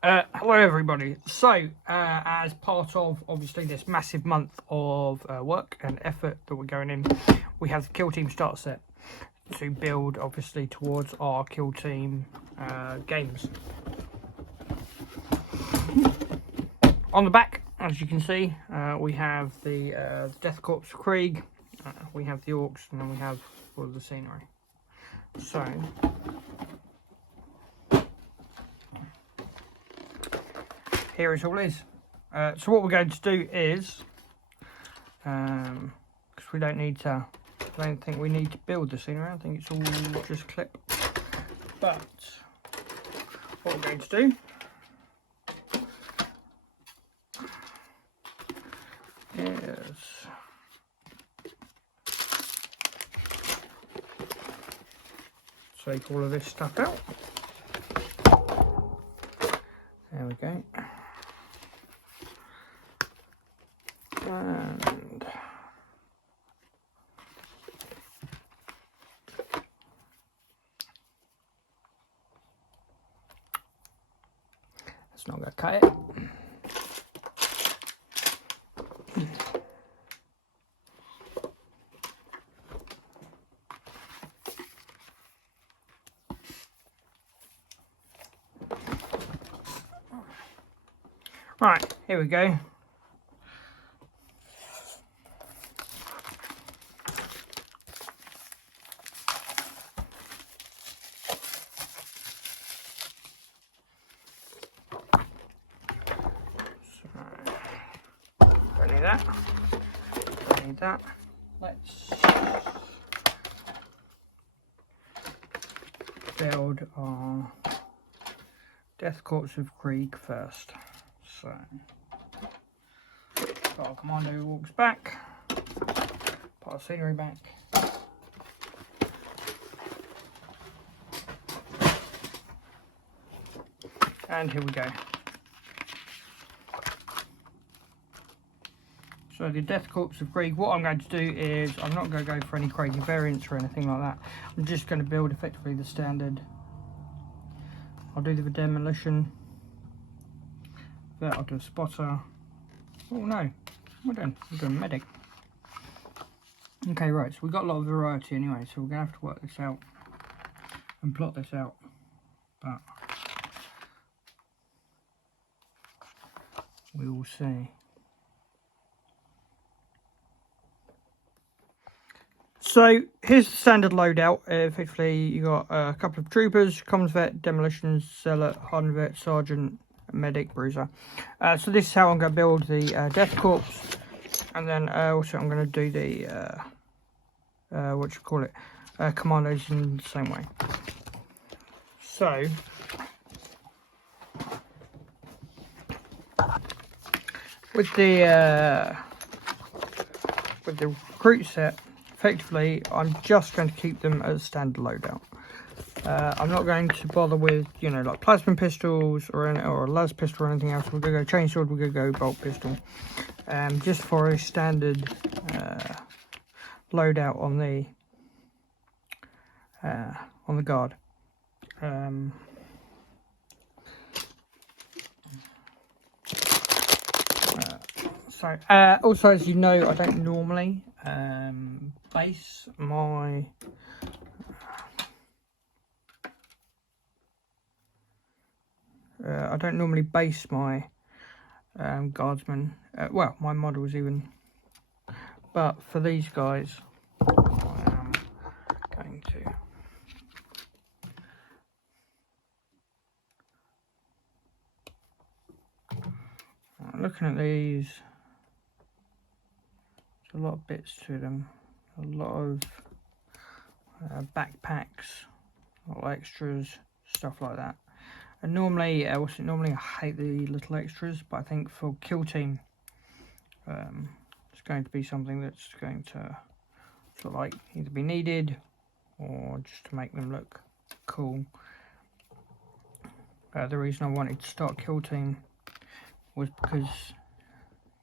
Hello everybody. So, as part of obviously this massive month of work and effort that we're going in, we have the Kill Team start set to build obviously towards our Kill Team games. On the back, as you can see, we have the Death Corps Krieg, we have the Orcs, and then we have all of the scenery. So, here it all is. So what we're going to do is, because we don't think we need to build the scenery, I think it's all just clip. But what we're going to do is take all of this stuff out. There we go. And it's not going to cut it. Right, here we go. Don't need that. Don't need that. Let's build our Death Corps of Krieg first. So, got our commando who walks back, put our scenery back. And here we go. So the Death Corps of Krieg, what I'm going to do is, I'm not going to go for any crazy variants or anything like that. I'm just going to build effectively the standard. I'll do the demolition. There, I'll do a spotter. Oh no, we're doing medic. Okay, right, so we've got a lot of variety anyway, so we're going to have to work this out and plot this out. But we will see. So here's the standard loadout. Effectively, you got a couple of troopers, comms vet, demolition, zealot, hardened vet, sergeant, medic, bruiser. So this is how I'm going to build the Death Corps, and then also I'm going to do the commandos in the same way. So with the recruit set, effectively I'm just going to keep them as standard loadout. I'm not going to bother with, you know, like plasma pistols or a las pistol or anything else. We're going to go chainsword, we're going to go bolt pistol, just for a standard loadout on the guard. Also, as you know, I don't normally base my guardsmen. Well, my models even, but for these guys, I am going to. Looking at these, there's a lot of bits to them, a lot of backpacks, a lot of extras, stuff like that. And normally, I hate the little extras, but I think for Kill Team, it's going to be something that's going to sort of like either be needed or just to make them look cool. The reason I wanted to start Kill Team was because,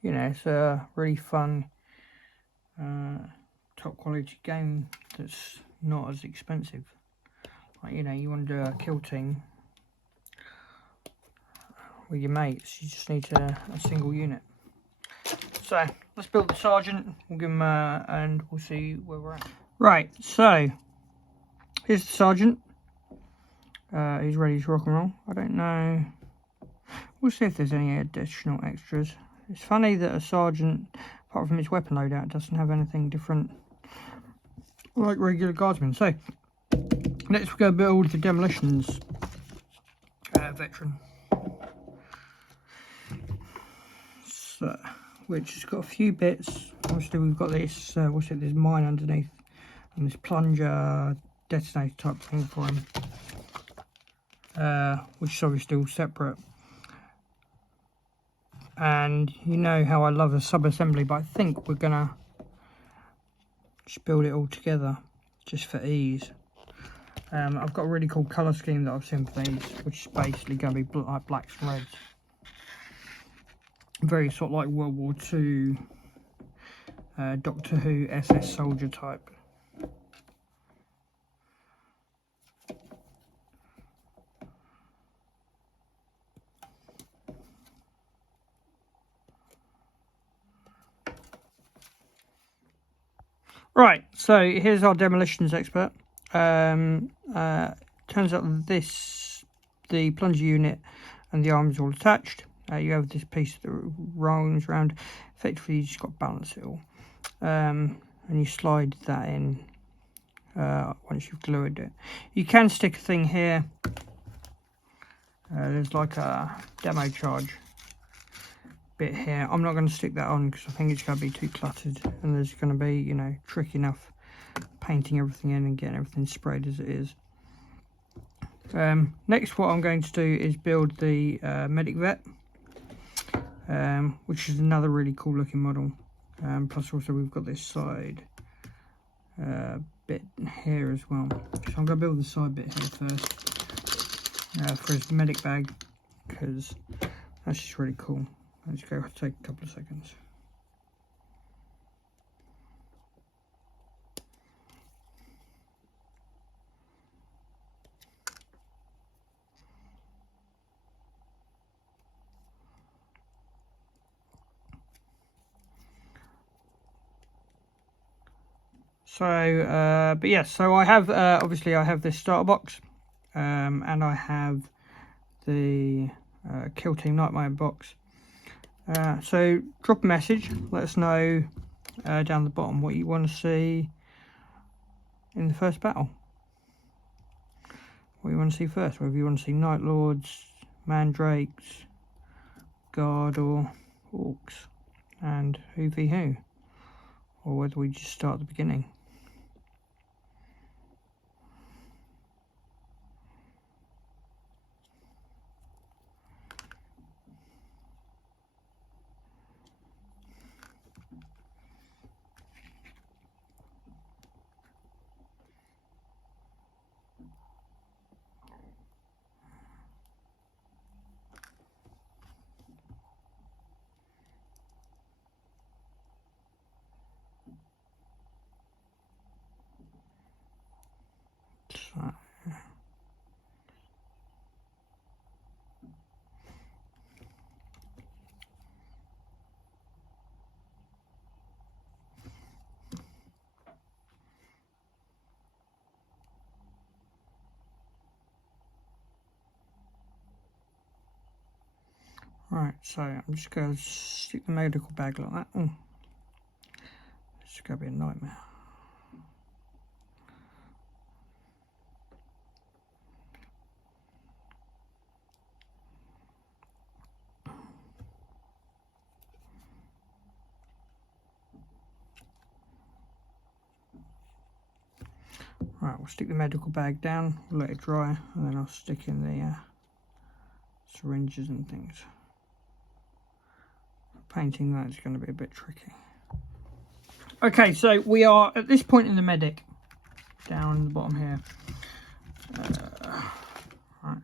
you know, it's a really fun, top quality game that's not as expensive. Like, you know, you want to do a Kill Team, with your mates. You just need a single unit. So let's build the sergeant. We'll give him and we'll see where we're at. Right, so here's the sergeant. He's ready to rock and roll. I don't know. We'll see if there's any additional extras. It's funny that a sergeant, apart from his weapon loadout, doesn't have anything different like regular guardsmen. So let's go build the demolitions veteran. So, which has got a few bits. Obviously we've got this, this mine underneath, and this plunger detonator type thing for him, which is obviously all separate. And you know how I love a sub-assembly, but I think we're gonna just build it all together just for ease. I've got a really cool colour scheme that I've seen for these, which is basically going to be like blacks and reds. Very sort of like World War II, Doctor Who SS soldier type. Right, so here's our demolitions expert. Turns out the plunger unit and the arms all attached. You have this piece that rolls around. Effectively, you just got to balance it all. And you slide that in once you've glued it. You can stick a thing here. There's like a demo charge bit here. I'm not going to stick that on because I think it's going to be too cluttered, and there's going to be, you know, tricky enough painting everything in and getting everything sprayed as it is. Next, what I'm going to do is build the medic vet, which is another really cool looking model. Plus also we've got this side bit here as well. So I'm going to build the side bit here first for his medic bag, because that's just really cool. Let's go take a couple of seconds. So, but yes, so I have, obviously I have this starter box, and I have the Kill Team Nightmare box. So drop a message, let us know down the bottom what you want to see in the first battle. What you want to see first, whether you want to see Night Lords, Mandrakes, Guard or Orcs, and who v who, or whether we just start at the beginning. So, right, so I'm just going to stick the medical bag like that. Oh, it's going to be a nightmare. Right, we'll stick the medical bag down, we'll let it dry, and then I'll stick in the syringes and things. Painting that is going to be a bit tricky. Okay, so we are at this point in the medic, down the bottom here, right,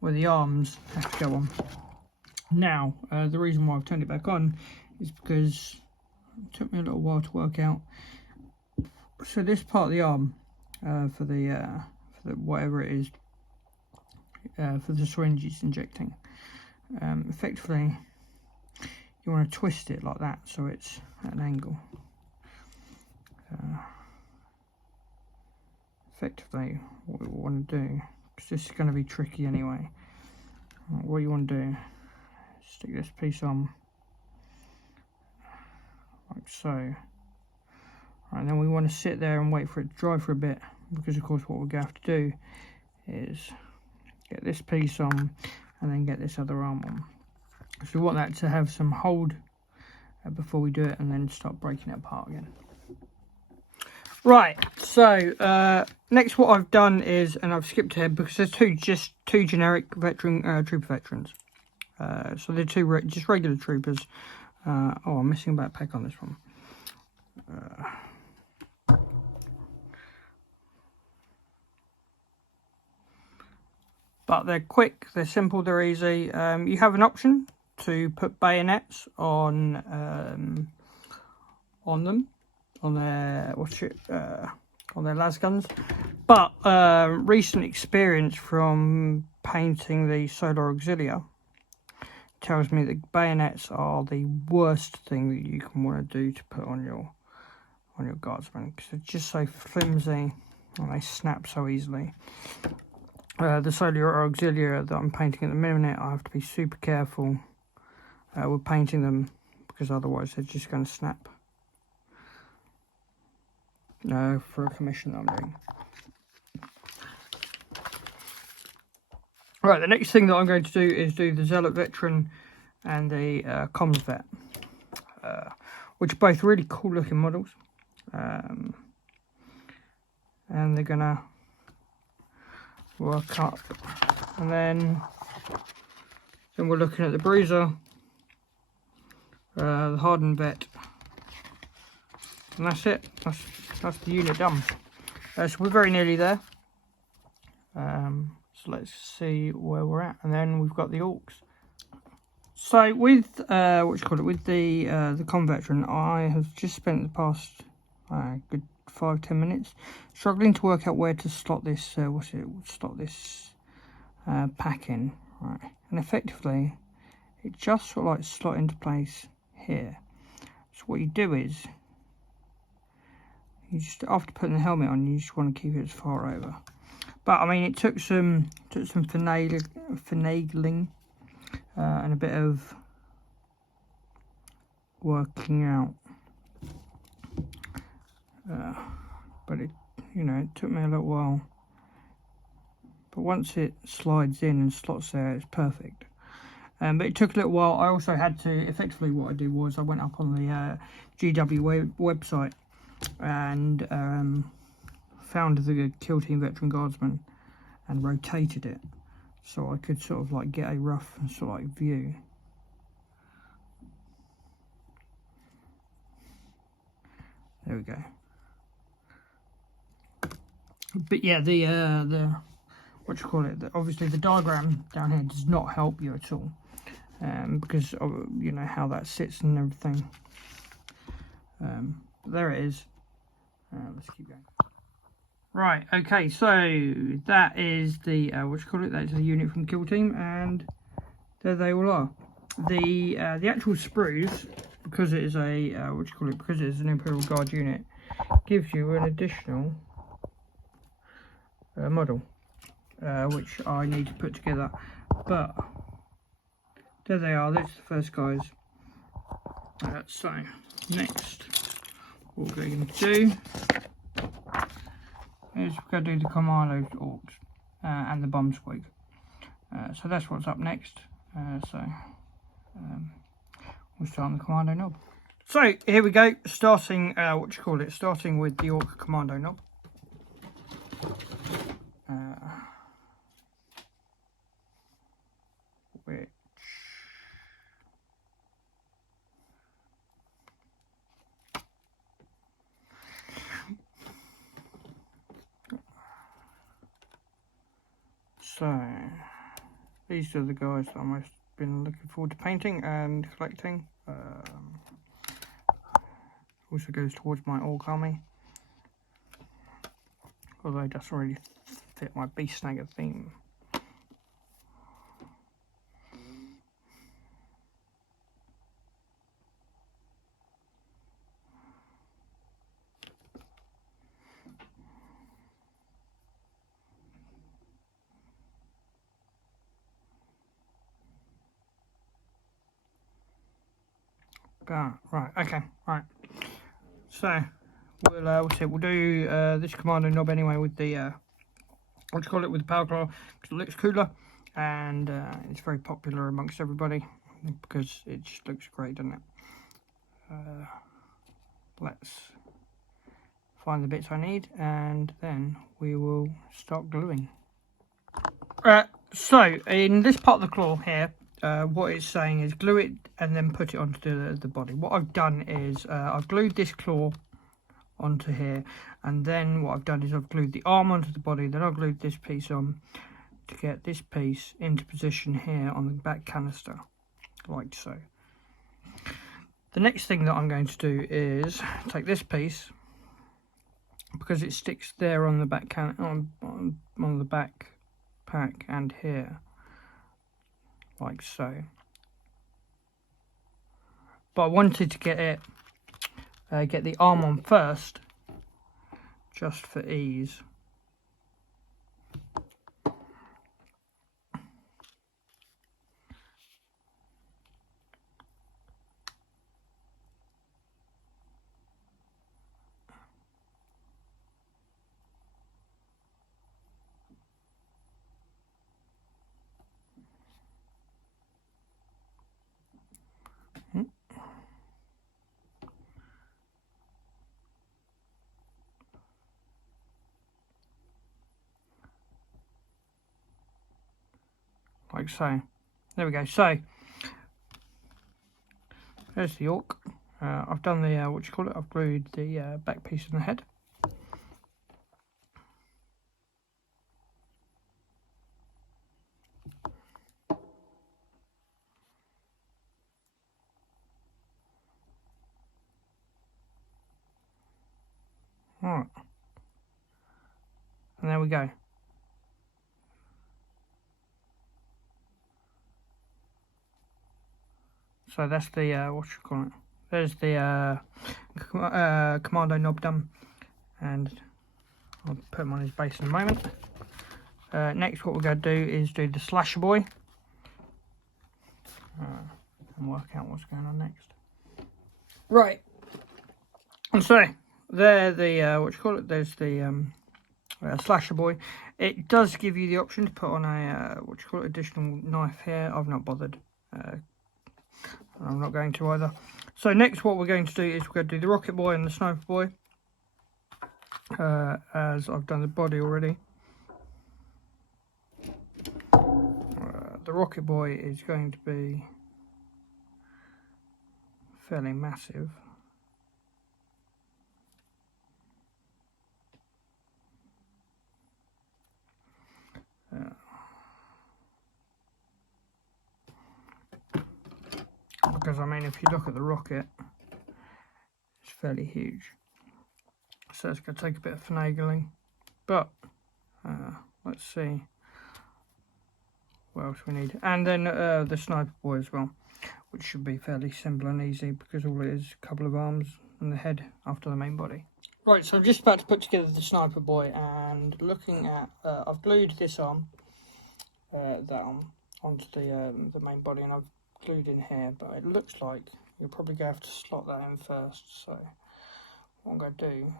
where the arms have to go on. Now, the reason why I've turned it back on is because it took me a little while to work out. So this part of the arm, for the whatever it is, for the syringe it's injecting, effectively you want to twist it like that so it's at an angle. Effectively what we want to do, because this is going to be tricky anyway, what you want to do, stick this piece on like so. And then we want to sit there and wait for it to dry for a bit, because of course what we're going to have to do is get this piece on and then get this other arm on. So we want that to have some hold before we do it, and then start breaking it apart again. Right, so next what I've done is, and I've skipped ahead because there's two generic veteran trooper veterans. So they're just regular troopers. Oh, I'm missing a backpack on this one. But they're quick, they're simple, they're easy. You have an option to put bayonets on them, on their on their las guns. But recent experience from painting the Solar Auxilia tells me that bayonets are the worst thing that you can want to do to put on your guardsmen, because they're just so flimsy and they snap so easily. The Solar Auxilia that I'm painting at the minute, I have to be super careful with painting them, because otherwise they're just going to snap. For a commission that I'm doing. Right, the next thing that I'm going to do is do the Zealot Veteran and the Comms Vet, which are both really cool looking models. And they're going to work up. And then we're looking at the Bruiser, the Hardened Vet, and that's it. That's the unit done. So we're very nearly there. So let's see where we're at, and then we've got the Orcs. So with with the Comm Veteran, I have just spent the past good 5-10 minutes struggling to work out where to slot this. Pack in, right? And effectively, it just sort of like slot into place here. So what you do is, you just, after putting the helmet on, you just want to keep it as far over. But I mean, it took some finagling and a bit of working out. But it took me a little while. But once it slides in and slots there, it's perfect. But it took a little while. I also had to, effectively what I did was I went up on the GW website and found the Kill Team Veteran Guardsman and rotated it so I could sort of like get a rough sort of like view. There we go. But yeah, the obviously the diagram down here does not help you at all, because of how that sits and everything. There it is. Let's keep going. Right, okay, so that is the that is the unit from Kill Team, and there they all are. The actual sprues, because it is a because it is an Imperial Guard unit, gives you an additional model, which I need to put together. But there they are. That's the first guys. So next, what we're going to do is we're going to do the Commando Orcs and the Bomb Squig. So that's what's up next. We'll start on the Commando Nob. So here we go, starting starting with the Orc Commando Nob. Which so these are the guys that I've been looking forward to painting and collecting. Also goes towards my Orc army, although it doesn't really fit my Beast Snagger theme. Right, okay, right. So we'll see. We'll do this commando knob anyway with the what do you call it, with the power claw, because it looks cooler, and it's very popular amongst everybody because it just looks great, doesn't it? Let's find the bits I need, and then we will start gluing. So in this part of the claw here, what it's saying is glue it and then put it onto the body. What I've done is I've glued this claw onto here, and then what I've done is I've glued the arm onto the body, then I've glued this piece on to get this piece into position here on the back canister, like so. The next thing that I'm going to do is take this piece, because it sticks there on the back on the back pack and here, like so. But I wanted to get it, get the arm on first, just for ease. Like so. There we go. So there's the York. I've done the what do you call it? I've glued the back piece on the head. Alright. And there we go. So that's the what you call it? There's the commando knob done, and I'll put him on his base in a moment. Next, what we're going to do is do the slasher boy, and work out what's going on next. Right. And so there, the what you call it? There's the slasher boy. It does give you the option to put on a what you call it, additional knife here. I've not bothered. I'm not going to either. So next, what we're going to do is we're going to do the rocket boy and the sniper boy, as I've done the body already. The rocket boy is going to be fairly massive. Because I mean, if you look at the rocket, it's fairly huge. So it's going to take a bit of finagling, but let's see what else we need. And then the sniper boy as well, which should be fairly simple and easy because all it is a couple of arms and the head after the main body. Right, so I'm just about to put together the sniper boy, and looking at, I've glued this arm, that arm, onto the main body, and I've glued in here, but it looks like you'll probably have to slot that in first. So what I'm going to do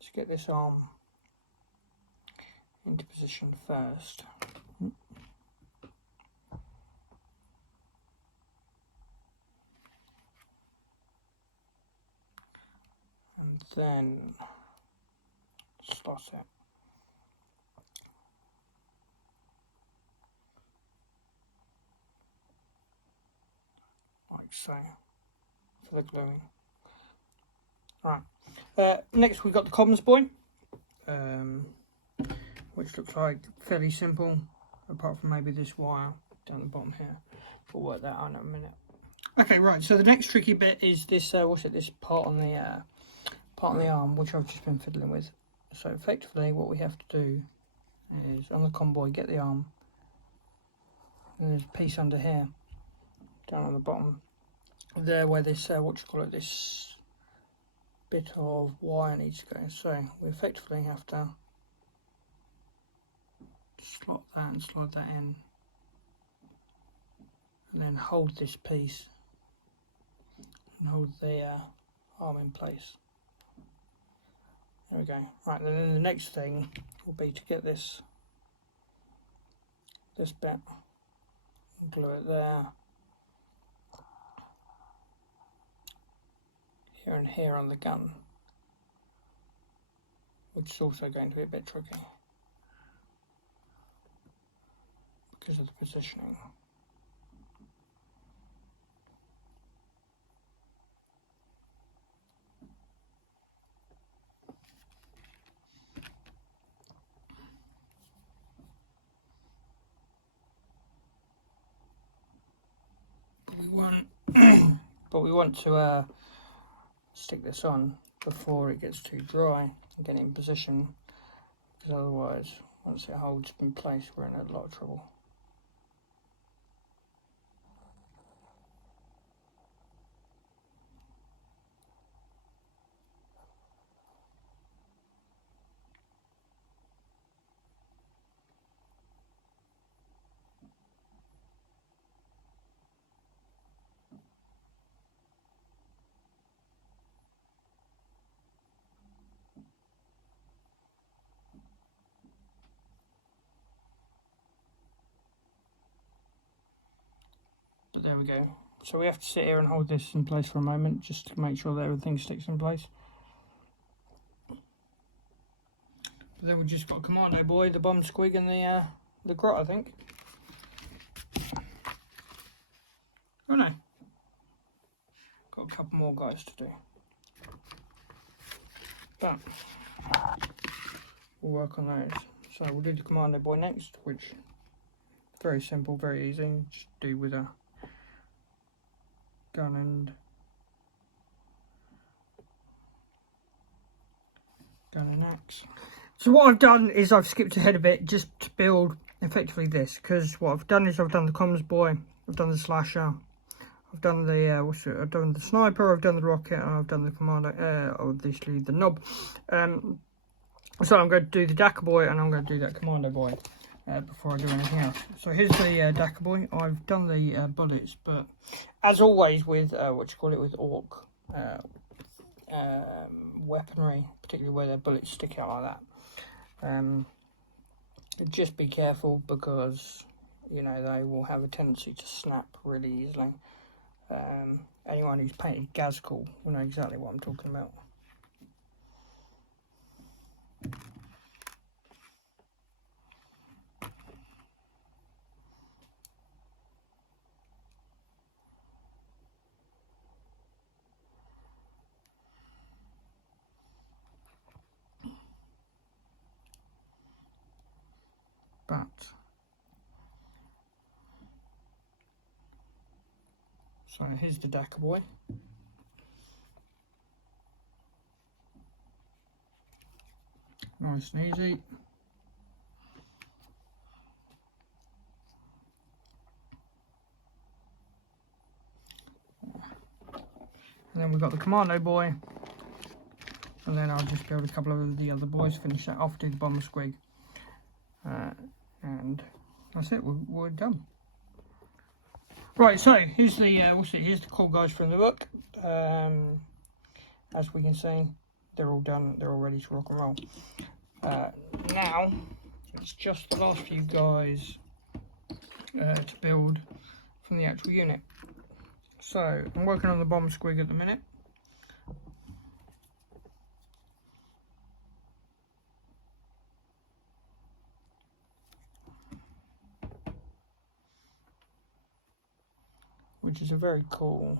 is get this arm into position first. And then slot it. Like so, for the gluing. Right. Next we've got the comms boy, which looks like fairly simple, apart from maybe this wire down the bottom here. We'll work that out in a minute. Okay, right. So the next tricky bit is this. This part on the arm, which I've just been fiddling with. So effectively, what we have to do is on the convoy, get the arm, and there's a piece under here, down on the bottom, there where this this bit of wire needs to go. So we effectively have to slot that and slide that in, and then hold this piece and hold the arm in place. There we go. Right, then the next thing will be to get this bit, glue it there, here and here on the gun, which is also going to be a bit tricky because of the positioning. But we want to stick this on before it gets too dry and get it in position, because otherwise, once it holds in place, we're in a lot of trouble. But there we go. So we have to sit here and hold this in place for a moment just to make sure that everything sticks in place. But then we just got Commando Boy, the Bomb Squig and the Grot, I think. Oh no. Got a couple more guys to do. But we'll work on those. So we'll do the Commando Boy next, which very simple, very easy. Just do with a gun and axe. So what I've done is I've skipped ahead a bit just to build effectively this, because what I've done is I've done the Comms Boy, I've done the Slasher, I've done the I've done the Sniper, I've done the Rocket, and I've done the Commando, obviously the Knob. So I'm going to do the Dakka Boy and I'm going to do that Commando Boy before I do anything else. So here's the Dakka Boy. I've done the bullets, but as always with with Orc weaponry, particularly where their bullets stick out like that, just be careful, because you know they will have a tendency to snap really easily. Anyone who's painted Ghazghkull will know exactly what I'm talking about. But so here's the Dakka Boy. Nice and easy. And then we've got the Commando Boy. And then I'll just build a couple of the other boys, finish that off, do the Bomb Squig. And that's it, we're done. Right, so here's the here's the cool guys from the book. As we can see, they're all done, they're all ready to rock and roll. Now it's just the last few guys to build from the actual unit. So I'm working on the Bomb Squig at the minute. Which is a very cool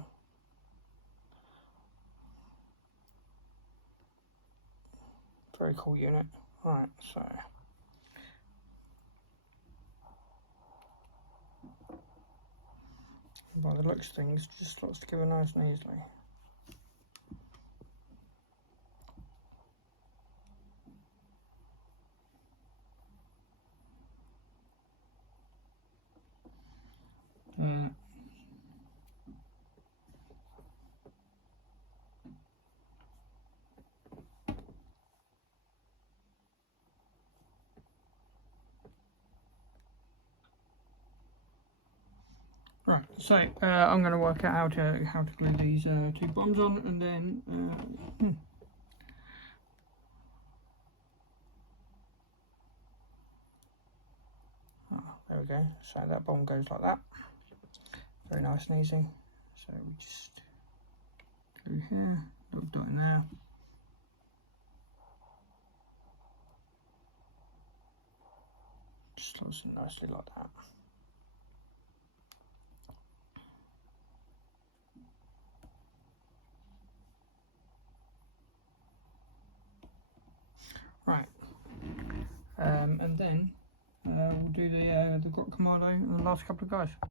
unit. Right, so by the looks of things, just slots together nice and easily. Right, so I'm going to work out how to glue these two bottoms on, and then there we go. So that bottom goes like that. Very nice and easy. So we just glue here, little dot in there. Just slots it nicely like that. Right, and then we'll do the guacamole and the last couple of guys.